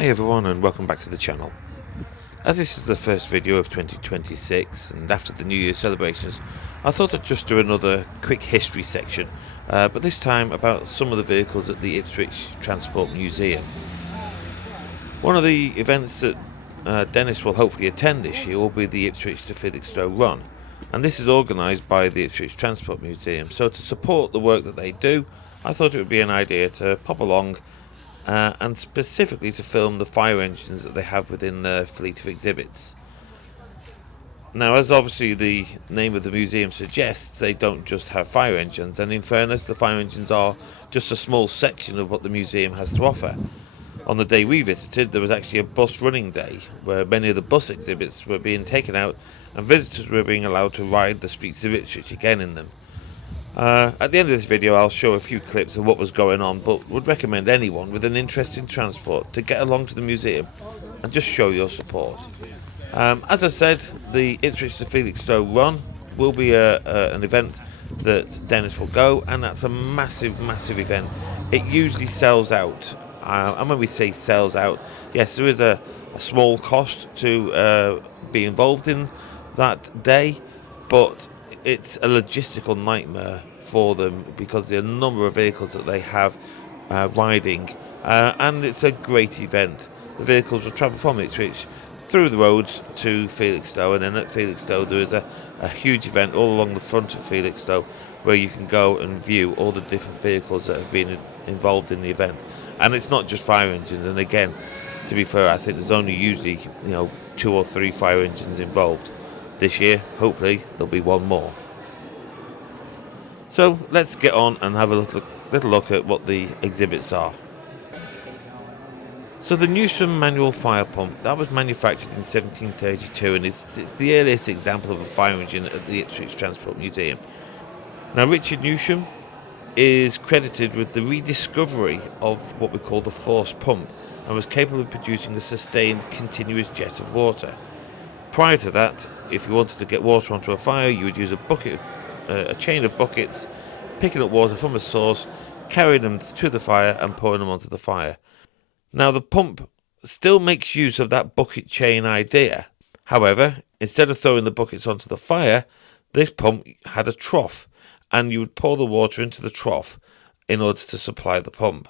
Hi everyone and welcome back to the channel. As this is the first video of 2026 and after the New Year celebrations, I thought I'd just do another quick history section, but this time about some of the vehicles at the Ipswich Transport Museum. One of the events that Dennis will hopefully attend this year will be the Ipswich to Felixstowe run, and this is organised by the Ipswich Transport Museum, so to support the work that they do, I thought it would be an idea to pop along and specifically to film the fire engines that they have within their fleet of exhibits. Now, as obviously the name of the museum suggests, they don't just have fire engines, and in fairness, the fire engines are just a small section of what the museum has to offer. On the day we visited, there was actually a bus running day, where many of the bus exhibits were being taken out and visitors were being allowed to ride the streets of Ipswich again in them. At the end of this video I'll show a few clips of what was going on, but would recommend anyone with an interest in transport to get along to the museum and just show your support. As I said, the Ipswich to Felixstowe run will be an event that Dennis will go, and that's a massive event. It usually sells out, and when we say sells out, yes, there is a small cost to be involved in that day, but it's a logistical nightmare for them because the number of vehicles that they have riding, and it's a great event. The vehicles will travel from Ipswich through the roads to Felixstowe, and then at Felixstowe there is a huge event all along the front of Felixstowe where you can go and view all the different vehicles that have been involved in the event. And it's not just fire engines, and again, to be fair, I think there's only usually 2 or 3 fire engines involved. This year, hopefully, there'll be one more. So let's get on and have a little look at what the exhibits are. So the Newsham manual fire pump, that was manufactured in 1732, and it's the earliest example of a fire engine at the Ipswich Transport Museum. Now, Richard Newsham is credited with the rediscovery of what we call the force pump, and was capable of producing a sustained continuous jet of water. Prior to that, if you wanted to get water onto a fire, you would use a chain of buckets, picking up water from a source, carrying them to the fire and pouring them onto the fire. Now, the pump still makes use of that bucket chain idea. However, instead of throwing the buckets onto the fire, this pump had a trough, and you would pour the water into the trough in order to supply the pump.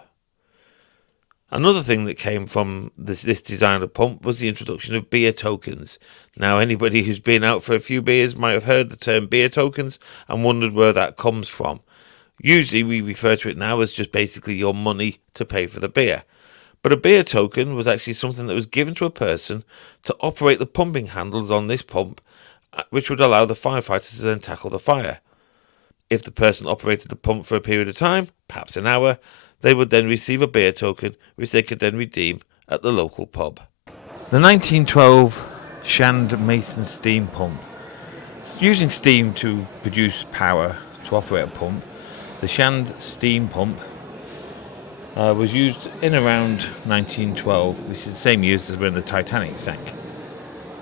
Another thing that came from this design of pump was the introduction of beer tokens. Now, anybody who's been out for a few beers might have heard the term beer tokens and wondered where that comes from. Usually we refer to it now as just basically your money to pay for the beer. But a beer token was actually something that was given to a person to operate the pumping handles on this pump, which would allow the firefighters to then tackle the fire. If the person operated the pump for a period of time, perhaps an hour, they would then receive a beer token, which they could then redeem at the local pub. The 1912 Shand Mason steam pump. Using steam to produce power to operate a pump, the Shand steam pump was used in around 1912, which is the same year as when the Titanic sank.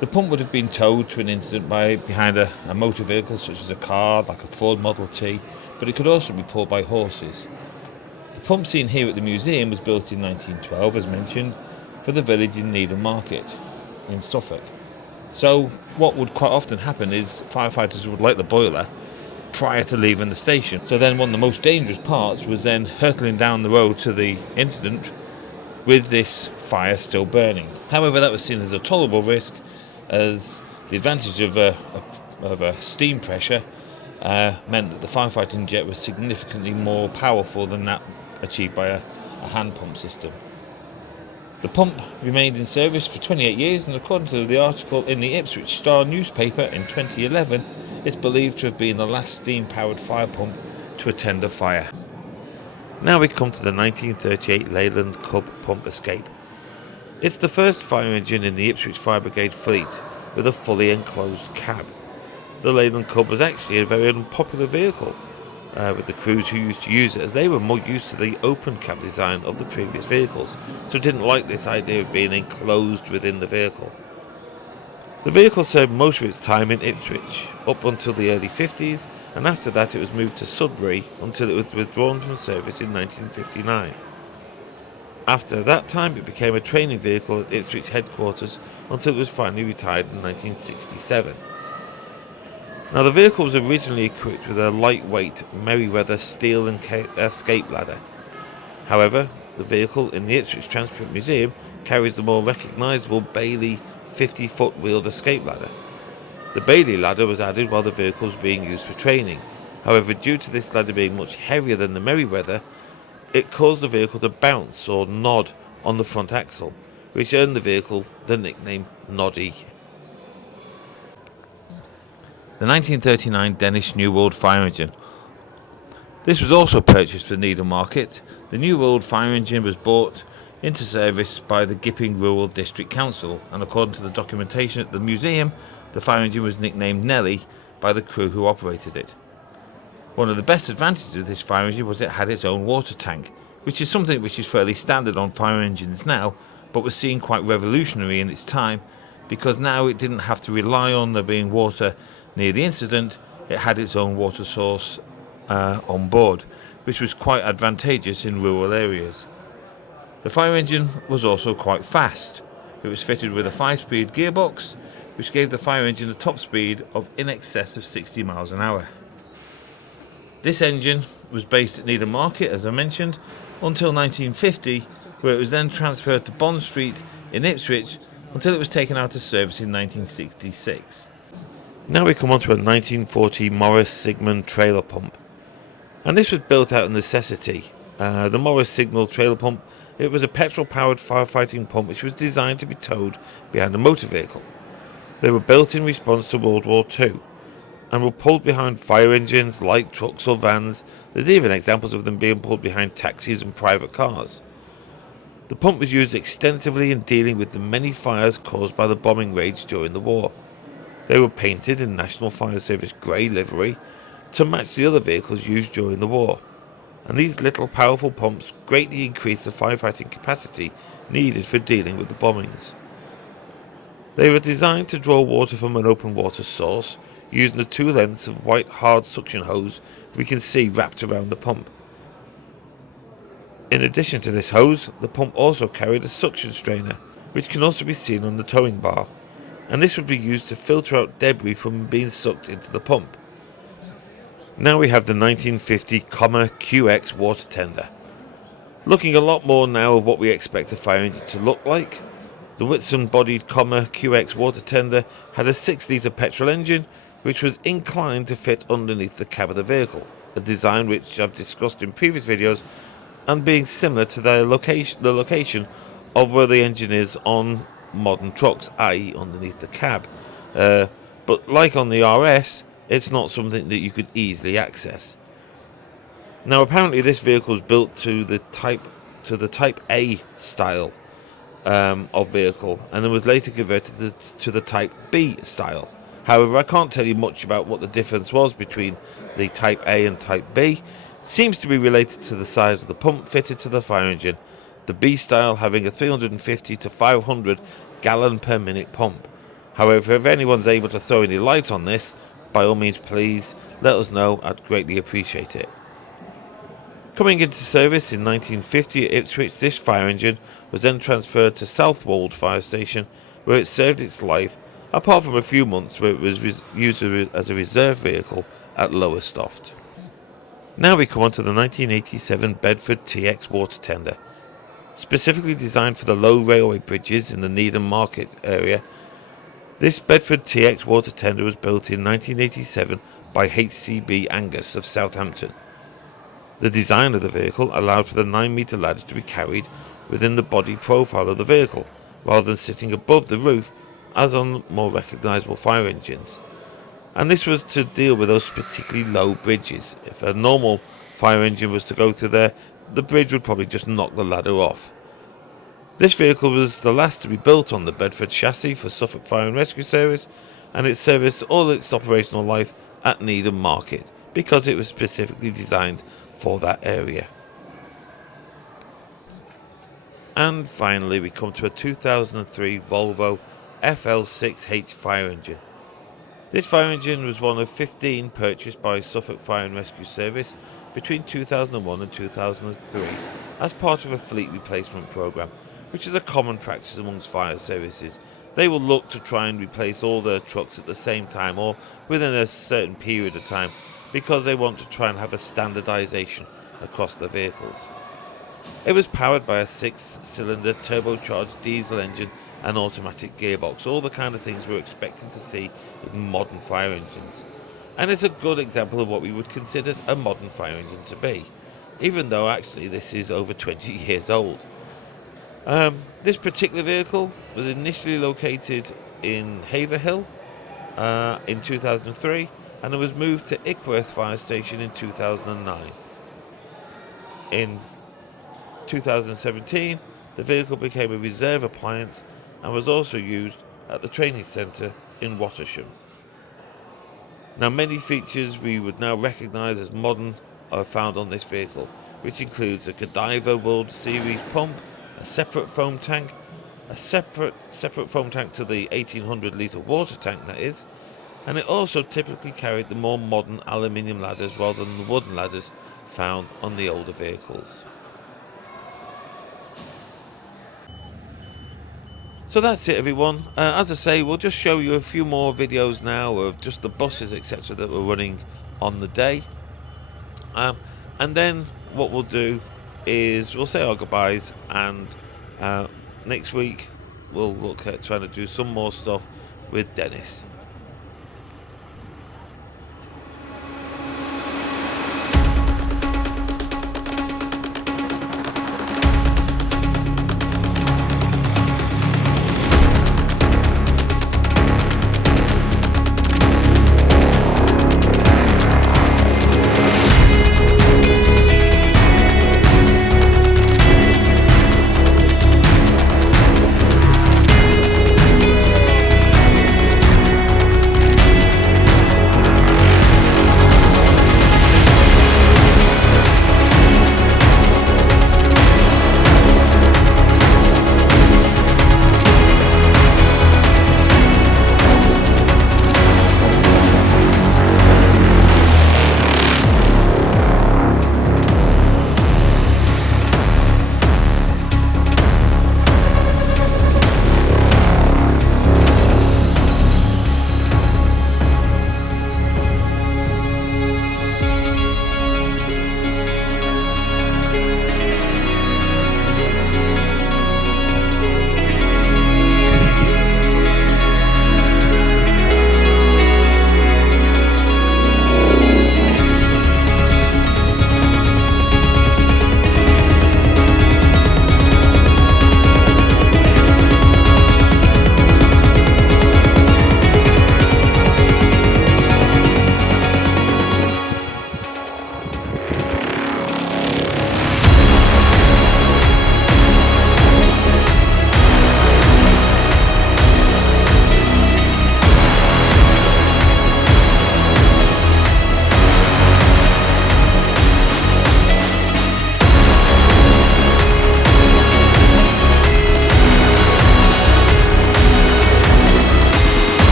The pump would have been towed to an incident behind a motor vehicle such as a car, like a Ford Model T, but it could also be pulled by horses. The pump seen here at the museum was built in 1912, as mentioned, for the village in Needham Market in Suffolk. So what would quite often happen is firefighters would light the boiler prior to leaving the station. So then one of the most dangerous parts was then hurtling down the road to the incident with this fire still burning. However, that was seen as a tolerable risk, as the advantage of a steam pressure meant that the firefighting jet was significantly more powerful than that achieved by a hand pump system. The pump remained in service for 28 years, and according to the article in the Ipswich Star newspaper in 2011, it's believed to have been the last steam-powered fire pump to attend a fire. Now we come to the 1938 Leyland Cub pump escape. It's the first fire engine in the Ipswich Fire Brigade fleet with a fully enclosed cab. The Leyland Cub was actually a very unpopular vehicle with the crews who used to use it, as they were more used to the open cab design of the previous vehicles, so didn't like this idea of being enclosed within the vehicle. The vehicle served most of its time in Ipswich up until the early 50s, and after that it was moved to Sudbury until it was withdrawn from service in 1959. After that time, it became a training vehicle at Ipswich headquarters until it was finally retired in 1967. Now, the vehicle was originally equipped with a lightweight Merryweather steel and escape ladder. However, the vehicle in the Ipswich Transport Museum carries the more recognisable Bailey 50-foot wheeled escape ladder. The Bailey ladder was added while the vehicle was being used for training. However, due to this ladder being much heavier than the Merryweather, it caused the vehicle to bounce or nod on the front axle, which earned the vehicle the nickname Noddy. The 1939 Danish New World fire engine. This was also purchased for Needham Market. The New World fire engine was bought into service by the Gipping Rural District Council, and according to the documentation at the museum, the fire engine was nicknamed Nellie by the crew who operated it. One of the best advantages of this fire engine was it had its own water tank, which is something which is fairly standard on fire engines now, but was seen quite revolutionary in its time, because now it didn't have to rely on there being water near the incident. It had its own water source on board, which was quite advantageous in rural areas. The fire engine was also quite fast. It was fitted with a 5-speed gearbox, which gave the fire engine a top speed of in excess of 60 miles an hour. This engine was based at Needham Market, as I mentioned, until 1950, where it was then transferred to Bond Street in Ipswich until it was taken out of service in 1966. Now we come on to a 1940 Morris Sigmund trailer pump. And this was built out of necessity. The Morris Signal trailer pump, it was a petrol-powered firefighting pump which was designed to be towed behind a motor vehicle. They were built in response to World War II and were pulled behind fire engines, light trucks or vans. There's even examples of them being pulled behind taxis and private cars. The pump was used extensively in dealing with the many fires caused by the bombing raids during the war. They were painted in National Fire Service grey livery to match the other vehicles used during the war, and these little powerful pumps greatly increased the firefighting capacity needed for dealing with the bombings. They were designed to draw water from an open water source using the 2 lengths of white hard suction hose we can see wrapped around the pump. In addition to this hose, the pump also carried a suction strainer, which can also be seen on the towing bar, and this would be used to filter out debris from being sucked into the pump. Now we have the 1950 QX water tender. Looking a lot more now of what we expect a fire engine to look like. The Whitsun-bodied QX water tender had a 6-litre petrol engine which was inclined to fit underneath the cab of the vehicle, a design which I've discussed in previous videos, and being similar to the location of where the engine is on modern trucks, i.e. underneath the cab. But like on the RS, it's not something that you could easily access. Now apparently this vehicle was built to the Type A style of vehicle, and then was later converted to the Type B style. However, I can't tell you much about what the difference was between the Type A and Type B. Seems to be related to the size of the pump fitted to the fire engine, the B style having a 350 to 500 gallon per minute pump. However, if anyone's able to throw any light on this, by all means please let us know, I'd greatly appreciate it. Coming into service in 1950 at Ipswich, this fire engine was then transferred to Southwold Fire Station, where it served its life, apart from a few months where it was used as a reserve vehicle at Lowestoft. Now we come on to the 1987 Bedford TX water tender. Specifically designed for the low railway bridges in the Needham Market area, this Bedford TX water tender was built in 1987 by HCB Angus of Southampton. The design of the vehicle allowed for the 9-metre ladder to be carried within the body profile of the vehicle, rather than sitting above the roof as on more recognisable fire engines. And this was to deal with those particularly low bridges. If a normal fire engine was to go through there, the bridge would probably just knock the ladder off. This vehicle was the last to be built on the Bedford chassis for Suffolk Fire and Rescue Service, and it serviced all its operational life at Needham Market because it was specifically designed for that area. And finally we come to a 2003 Volvo FL6H fire engine. This fire engine was one of 15 purchased by Suffolk Fire and Rescue Service between 2001 and 2003 as part of a fleet replacement programme, which is a common practice amongst fire services. They will look to try and replace all their trucks at the same time or within a certain period of time because they want to try and have a standardisation across the vehicles. It was powered by a 6-cylinder turbocharged diesel engine and automatic gearbox, all the kind of things we're expecting to see in modern fire engines. And it's a good example of what we would consider a modern fire engine to be, even though actually this is over 20 years old. This particular vehicle was initially located in Haverhill in 2003, and it was moved to Ickworth Fire Station in 2009. In 2017, the vehicle became a reserve appliance and was also used at the training centre in Watersham. Now, many features we would now recognise as modern are found on this vehicle, which includes a Godiva World Series pump, a separate foam tank, a separate foam tank to the 1800 litre water tank that is, and it also typically carried the more modern aluminium ladders rather than the wooden ladders found on the older vehicles. So that's it, everyone. As I say, we'll just show you a few more videos now of just the buses, etc., that were running on the day. And then what we'll do is we'll say our goodbyes, and next week we'll look at trying to do some more stuff with Dennis.